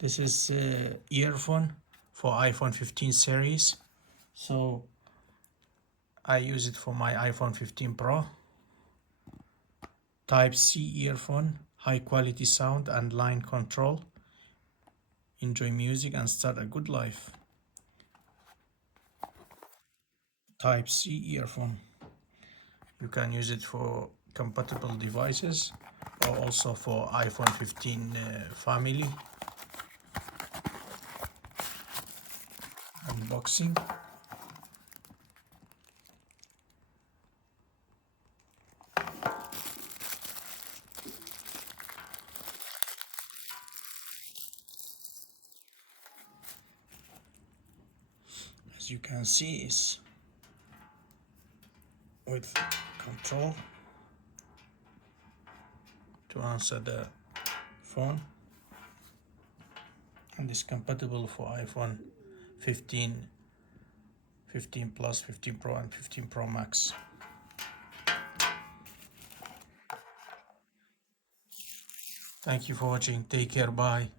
This is earphone for iPhone 15 series. So I use it for my iPhone 15 Pro. Type-C earphone, high quality sound and line control. Enjoy music and start a good life. Type-C earphone. You can use it for compatible devices or also for iPhone 15 family. Unboxing. As you can see, is with control to answer the phone, and is compatible for iPhone 15, 15 Plus, 15 Pro and 15 Pro Max. Thank you for watching. Take care. Bye.